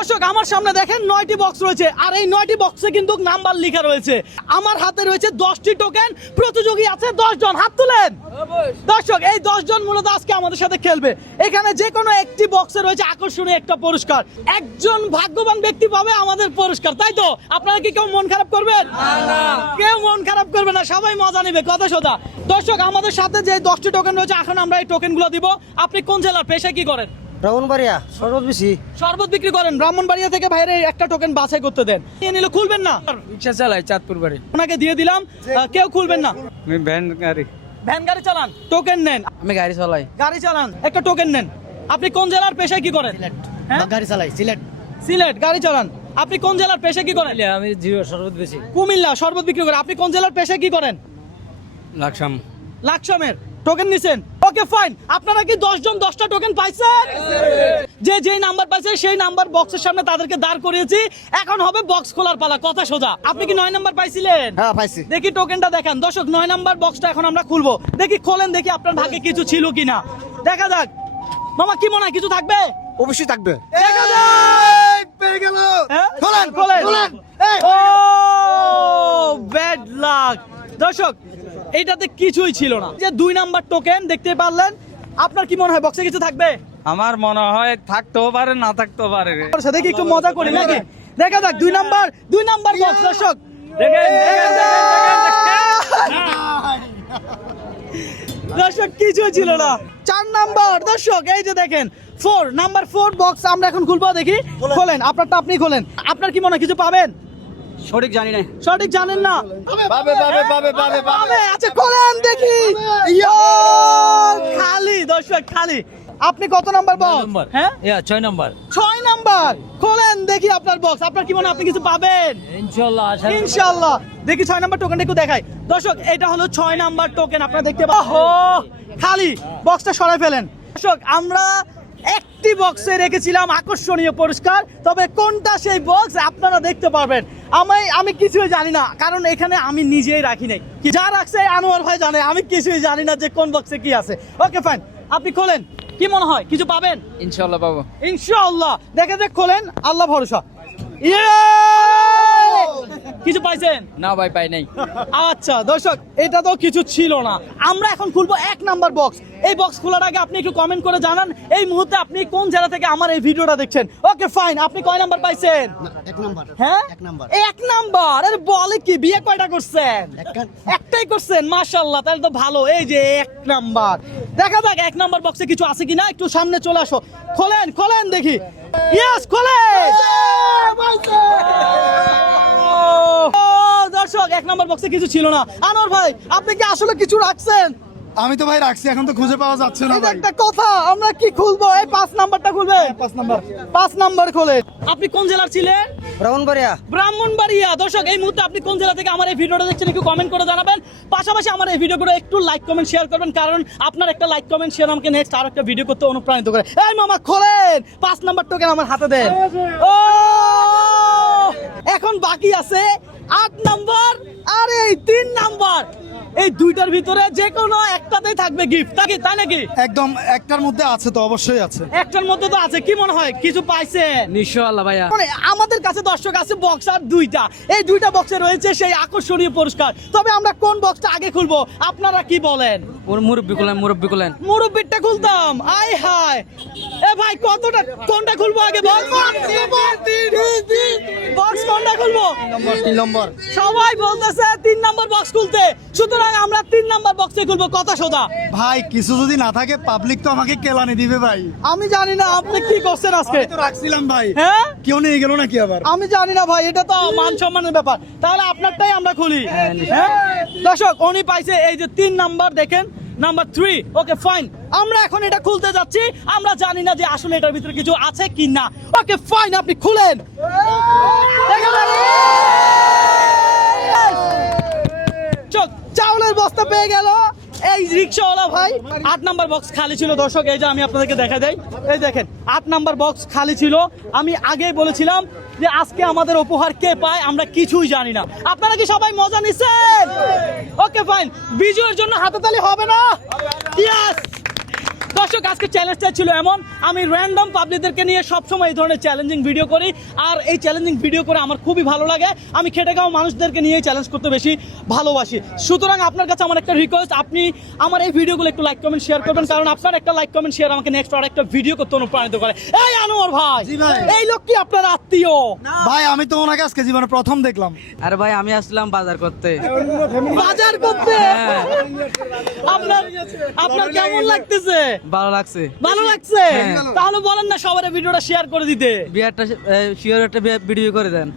দর্শক আমার সামনে দেখেন 9টি বক্স রয়েছে, আর এই 9টি বক্সে কিন্তু নাম্বার লেখা রয়েছে। আমার হাতে রয়েছে 10টি টোকেন, প্রতিযোগী আছে 10 জন। হাত তুলেন। দর্শক এই 10 জন মূলত আজকে আমাদের সাথে খেলবে। এখানে যে কোনো একটি বক্সে রয়েছে আকর্ষণীয় একটা পুরস্কার। একজন ভাগ্যবান ব্যক্তি পাবে আমাদের পুরস্কার, তাই তো? আপনারা কি কেউ মন খারাপ করবেন? না, কেউ মন খারাপ করবে না, সবাই মজা নেবে, কথা সোজা। দর্শক আমাদের সাথে যে 10টি টোকেন রয়েছে, এখন আমরা এই টোকেনগুলো দিব। আপনি কোন জেলার, পেশায় কি করেন? ব্রাহ্মণবাড়িয়া শরবত বেশি। শরবত বিক্রি করেন। ব্রাহ্মণবাড়িয়া থেকে ভাইরে একটা টোকেন বাছাই করতে দেন। নিয়ে নিলে খুলবেন না? রিক্সা চালাই চাঁদপুর বাড়ি। ওনাকে দিয়ে দিলাম, কেউ খুলবেন না। আমি ভ্যান গাড়ি। ভ্যান গাড়ি চালান, টোকেন নেন। আমি গাড়ি চালাই। গাড়ি চালান, একটা টোকেন নেন। আপনি কোন জেলার, পেশায় কি করেন? হ্যাঁ? গাড়ি চালাই সিলেট। সিলেট, গাড়ি চালান। আপনি কোন জেলার, পেশায় কি করেন? আমি জিও শরবত বেশি। কুমিল্লা, শরবত বিক্রি করে। আপনি কোন জেলার, পেশায় কি করেন? লাকসাম। লাকসামের। টোকেন নিছেন? Okay fine. আপনারা কি 10 জন 10টা টোকেন পাইছেন? যে যেই নাম্বার পাইছে সেই নাম্বার বক্সের সামনে তাদেরকে দাঁড় করিয়েছি। এখন হবে বক্স খোলার পালা, কথা সোজা। আপনি কি 9 নাম্বার পাইছিলেন? হ্যাঁ পাইছি। দেখি টোকেনটা দেখান। দর্শক 9 নাম্বার বক্সটা এখন আমরা খুলবো। দেখি খোলেন, দেখি আপনার ভাগ্যে কিছু ছিল কিনা। দেখা যাক। মামা কি মনে হয় কিছু থাকবে? অবশ্যই থাকবে। দেখা যাক। পেয়ে গেল। হ্যাঁ? খোলেন, খোলেন। খোলেন। ও ব্যাড লাক। দর্শক এইটাতে কিছুই ছিল না। যে 2 নাম্বার টোকেন দেখতে পারলেন। আপনার কি মনে হয় বক্সে কিছু থাকবে? আমার মনে হয় থাকতেও পারে না থাকতেও পারে। ওর সাথে কি একটু মজা করি নাকি? দেখা যাক 2 নাম্বার বক্স। দর্শক দর্শক কিছু ছিল না। 4 নাম্বার। দর্শক এই যে দেখেন 4 নাম্বার 4 বক্স আমরা এখন খুলবো। দেখি খোলেন, আপনারটা আপনি খোলেন। আপনার কি মনে হয় কিছু পাবেন? সঠিক জানি না। সঠিক জানেন না? পাবে পাবে পাবে পাবে পাবে। আচ্ছা খোলেন দেখি। ইয়ো, খালি। দর্শক খালি। আপনি কত নাম্বার বক্স? হ্যাঁ 6 নম্বর। 6 নাম্বার। খোলেন দেখি আপনার বক্স। আপনার কি মনে হয় আপনি কিছু পাবেন? ইনশাআল্লাহ ইনশাআল্লাহ। দেখি 6 নাম্বার টোকেনটা একটু দেখাই। দর্শক এটা হলো 6 নাম্বার টোকেন, আপনারা দেখতে পাচ্ছেন। খালি। বক্সটা সরাই ফেলেন। দর্শক আমরা একটি বক্সে রেখেছিলাম আকর্ষণীয় পুরস্কার, তবে কোনটা সেই বক্স আপনারা দেখতে পারবেন। আমি কিছুই জানি না, কারণ এখানে আমি নিজেই রাখি নাই। যা রাখছে আনোয়ার ভাই জানে, আমি কিছুই জানি না যে কোন বক্সে কি আছে। ওকে ফাইন, আপনি খোলেন। কি মনে হয় কিছু পাবেন? ইনশাআল্লাহ পাবো। ইনশাআল্লাহ। দেখে দেখ খোলেন, আল্লাহ ভরসা। ইয়ে! কিছু পাইছেন? না ভাই পাই নাই। আচ্ছা দর্শক এটা তো কিছু ছিল না। আমরা এখন খুলবো 1 নাম্বার বক্স। এই বক্স খোলার আগে আপনি একটু কমেন্ট করে জানান এই মুহূর্তে আপনি কোন জেলা থেকে আমার এই ভিডিওটা দেখছেন। ওকে ফাইন, আপনি কয় নাম্বার পাইছেন? 1 নাম্বার। হ্যাঁ 1 নাম্বার। 1 নাম্বার। আরে বলে কি, বিয়ে কয়টা করছেন? একটাই করছেন, মাশাআল্লাহ, তাহলে তো ভালো। এই যে 1 নাম্বার। দেখা যাক 1 নাম্বার বক্সে কিছু আছে কিনা। একটু সামনে চলে আসো। খোলেন খোলেন দেখি। ইয়েস, খোলেন। দর্শক 1 নাম্বার বক্সে কিছু ছিল না। আনোয়ার ভাই আপনি কি আসলে কিছু রাখছেন? আমি তো ভাই রাখছি, এখন তো খুঁজে পাওয়া যাচ্ছে না এটা ভাই। একটা কথা। আমরা কি খুলবো? এই 5 নাম্বারটা খুলবে। 5 নাম্বার। 5 নাম্বার খোলেন। আপনি কোন জেলার ছিলেন? ব্রাহ্মণবাড়িয়া। ব্রাহ্মণবাড়িয়া। দর্শক এই মুহূর্তে আপনি কোন জেলা থেকে আমার এই ভিডিওটা দেখছেন একটু কমেন্ট করে জানাবেন। পাশাপাশি আমার এই ভিডিওগুলো একটু লাইক কমেন্ট শেয়ার করবেন, কারণ আপনার একটা লাইক কমেন্ট শেয়ার আমাকে নেক্সট আর একটা ভিডিও করতে অনুপ্রাণিত করে। এই মামা খোলেন, 5 নাম্বার টোকেন আমার হাতে দেন। ও এখন বাকি আছে 8 নাম্বার আর এই 3 নাম্বার। এই দুইটার ভিতরে যে কোনো একটাতেই থাকবে গিফট, তাই নাকি? একদম একটার মধ্যে আছে তো, অবশ্যই আছে। একটার মধ্যে তো আছে। কি মনে হয় কিছু পাইছেন? ইনশাআল্লাহ ভাইয়া। মানে আমাদের কাছে দর্শক আছে বক্স আর 2টা। এই 2টা বক্সে রয়েছে সেই আকর্ষণীয় পুরস্কার। তবে আমরা কোন বক্সটা আগে খুলবো আপনারা কি বলেন? মুরব্বি কোলেন। মুরব্বিরটা খুলতাম। আয় হায়। এ ভাই কোনটা খুলবো আগে? বক্স কোনটা খুলবো? 3 নম্বর। সবাই বলতেছে 3 নাম্বার বক্স খুলতে, সুতরাং আমরা 3 নাম্বার বক্সে খুলবো, কথা সোজা। ভাই কিছু যদি না থাকে পাবলিক তো আমাকে কেলানি দিবে ভাই। আমি জানি না আপনি কি করছেন আজকে। আমি তো রাখছিলাম ভাই। হ্যাঁ কেউ নিয়ে গেল নাকি আবার? আমি জানি না ভাই, এটা তো মান সম্মানের ব্যাপার। তাহলে আপনারটাই আমরা খুলি। হ্যাঁ দর্শক উনি পাইছে এই যে 3 নাম্বার, দেখেন নাম্বার 3। ওকে ফাইন, আমরা এখন এটা খুলতে যাচ্ছি। আমরা জানি না যে আসলে এটার ভিতরে কিছু আছে কি না। ওকে ফাইন, আপনি খুলেন। দেখেন চাউলের বস্তা পেয়ে গেল এই রিক্সাওয়ালা ভাই। 8 নাম্বার বক্স খালি ছিল। দর্শক এই যে আমি আপনাদেরকে দেখা দেই, এই দেখেন 8 নাম্বার বক্স খালি ছিল। আমি আগেই বলেছিলাম যে আজকে আমাদের উপহার কে পায় আমরা কিছুই জানি না। আপনারা কি সবাই মজা নিছেন? ওকে ফাইন, বিজয়ের জন্য হাততালি হবে না? ইয়েস। দর্শক আজকে চ্যালেঞ্জটা ছিল এমন, আমি র্যান্ডম পাবলিকদেরকে নিয়ে সবসময় এই ধরনের চ্যালেঞ্জিং ভিডিও করি, আর এই চ্যালেঞ্জিং ভিডিও করে আমার খুবই ভালো লাগে। আমি খেটে খাওয়া মানুষদেরকে নিয়ে চ্যালেঞ্জ করতে বেশি ভালোবাসি। সুতরাং আপনার কাছে আমার একটা রিকোয়েস্ট, আপনি আমার এই ভিডিওগুলো একটু লাইক কমেন্ট শেয়ার করবেন, কারণ আপনার একটা লাইক কমেন্ট শেয়ার আমাকে নেক্সট আর একটা ভিডিও করতে অনুপ্রাণিত করে। এই আনোয়ার ভাই, জি ভাই। এই লোক কি আপনার আত্মীয়? ভাই আমি তো ওনাকে আজকে জীবনে প্রথম দেখলাম। আরে ভাই আমি আসলাম বাজার করতে। বাজার করতে? হ্যাঁ। আপনার আপনার কেমন লাগতেছে? ভালো লাগছে। ভালো লাগছে? হ্যাঁ। তাহলে বলেন না সবার ভিডিওটা শেয়ার করে দিতে। বিয়ারটা শিওর একটা ভিডিও করে দেন।